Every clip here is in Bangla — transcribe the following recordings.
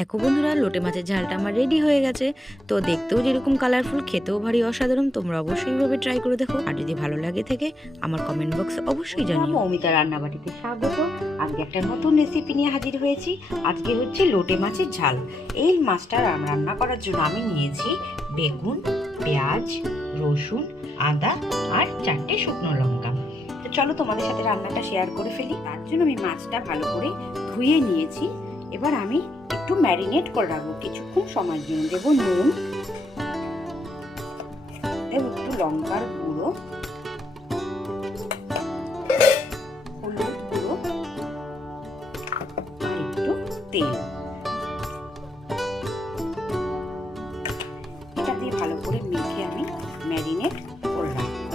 দেখো বন্ধুরা, লোটে মাছের ঝালটা আমার রেডি হয়ে গেছে। তো দেখতেও যেরকম কালারফুল, খেতেও ভারী অসাধারণ। তোমরা অবশ্যই এইভাবে ট্রাই করে দেখো, আর যদি ভালো লাগে থাকে আমার কমেন্ট বক্সে অবশ্যই জানিও। মৌমিতা রান্নাবাটিতে স্বাগত। আজকে একটা নতুন রেসিপি নিয়ে হাজির হয়েছি। আজকে হচ্ছে লোটে মাছের ঝাল। এই মাছটা রান্না করার জন্য আমি নিয়েছি বেগুন, পেঁয়াজ, রসুন, আদা আর 4টে শুকনো লঙ্কা। তো চলো তোমাদের সাথে রান্নাটা শেয়ার করে ফেলি। তার জন্য আমি মাছটা ভালো করে ধুয়ে নিয়েছি। এবার আমি একটু ম্যারিনেট করে রাখবো কিছুক্ষণ সময়ের জন্য। দেবো নুন, দেবো একটু লঙ্কার গুঁড়ো, হলুদ গুঁড়ো আর একটু তেল। এটা দিয়ে ভালো করে মেখে আমি ম্যারিনেট করে রাখবো।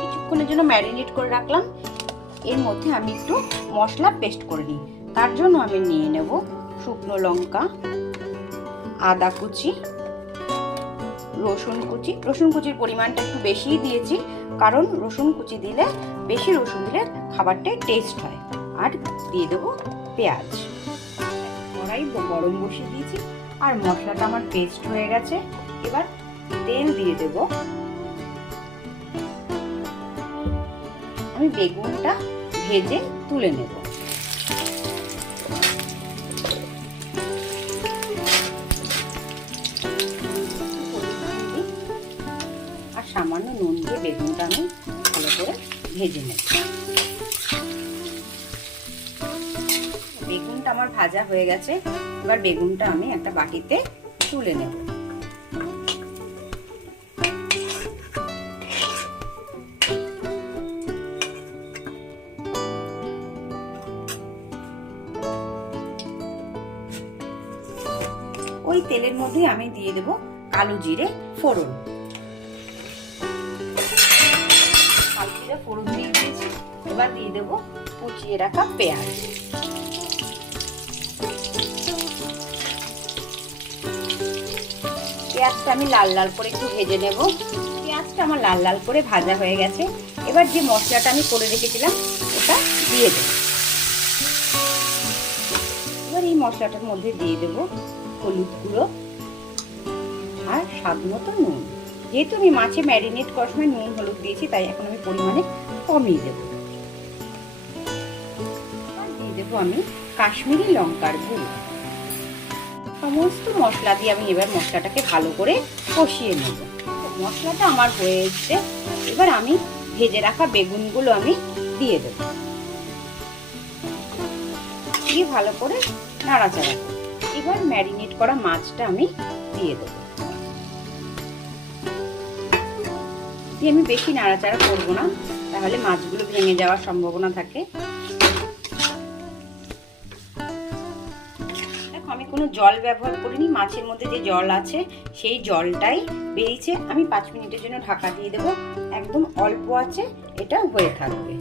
কিছুক্ষণের জন্য ম্যারিনেট করে রাখলাম। এর মধ্যে আমি একটু মশলা পেস্ট করে নিই। তার জন্য আমি নিয়ে নেব শুকনো লঙ্কা, আদা কুচি, রসুন কুচি। রসুন কুচির পরিমাণটা একটু বেশিই দিয়েছি, কারণ রসুন কুচি দিলে, বেশি রসুন দিলে খাবারটা টেস্ট হয়। আর দিয়ে দেবো পেঁয়াজ। কড়াই গরম বসিয়ে দিয়েছি আর মশলাটা আমার পেস্ট হয়ে গেছে। এবার তেল দিয়ে দেব। আমি বেগুনটা ভেজে তুলে নেব। আর সামান্য নুন দিয়ে বেগুনটা আমি ভালো করে ভেজে নেব। বেগুনটা আমার ভাজা হয়ে গেছে। এবার বেগুনটা আমি একটা বাটিতে তুলে নেব। ওই তেলের মধ্যে আমি দিয়ে দেব কালো জিরে ফোড়ন। কালো জিরে ফোড়ন দিয়ে দিয়েছি। এবার দিয়ে দেব কুচিয়ে রাখা পেঁয়াজ। পেঁয়াজটা আমি লাল লাল করে একটু ভেজে নেব। পেঁয়াজটা আমার লাল লাল করে ভাজা হয়ে গেছে। এবার যে মশলাটা আমি করে রেখেছিলাম ওটা দিয়ে দেব। এবার এই মশলাটার মধ্যে দিয়ে দেব হলুদ গুঁড়ো আর স্বাদ মতো নুন। যেহেতু আমি মাছে ম্যারিনেট করার সময় নুন হলুদ দিয়েছি, তাই এখন আমি পরিমাণে কমিয়ে দেব। আর দিয়ে দেবো আমি কাশ্মীরি লঙ্কার গুঁড়ো। সমস্ত মশলা দিয়ে আমি এবার মশলাটাকে ভালো করে কষিয়ে নেব। মশলাটা আমার হয়ে এসেছে। এবার আমি ভেজে রাখা বেগুনগুলো আমি দিয়ে দেব। দিয়ে ভালো করে নাড়াচাড়া করব। এবার ম্যারিনেট করা মাছটা আমি দিয়ে দেব। দিয়ে আমি বেশি নাড়াচাড়া করবো না, তাহলে মাছগুলো ভেঙে যাওয়ার সম্ভাবনা থাকে। দেখো, আমি কোনো জল ব্যবহার করিনি। মাছের মধ্যে যে জল আছে সেই জলটাই বেরিয়েছে। আমি 5 মিনিটের জন্য ঢাকা দিয়ে দেবো। একদম অল্প আছে, এটা হয়ে থাকবে।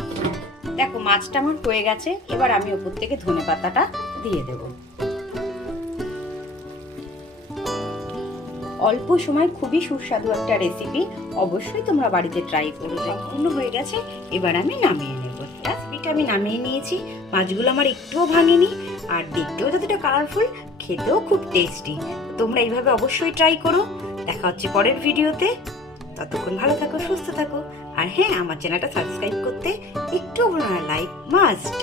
দেখো, মাছটা আমার হয়ে গেছে। এবার আমি ওপর থেকে ধনেপাতাটা দিয়ে দেব। অল্প সময় খুবই সুস্বাদু একটা রেসিপি। অবশ্যই তোমরা বাড়িতে ট্রাই করো। সম্পূর্ণ হয়ে গেছে। এবার আমি নামিয়ে নেব। রেসিপিটা আমি নামিয়ে নিয়েছি। মাছগুলো আমার একটুও ভাঙেনি, আর দেখতেও যতটা কালারফুল, খেতেও খুব টেস্টি। তোমরা এইভাবে অবশ্যই ট্রাই করো। দেখা হচ্ছে পরের ভিডিওতে। ততক্ষণ ভালো থাকো, সুস্থ থাকো। আর হ্যাঁ, আমার চ্যানেলটা সাবস্ক্রাইব করতে একটু ভুলো না। Like must.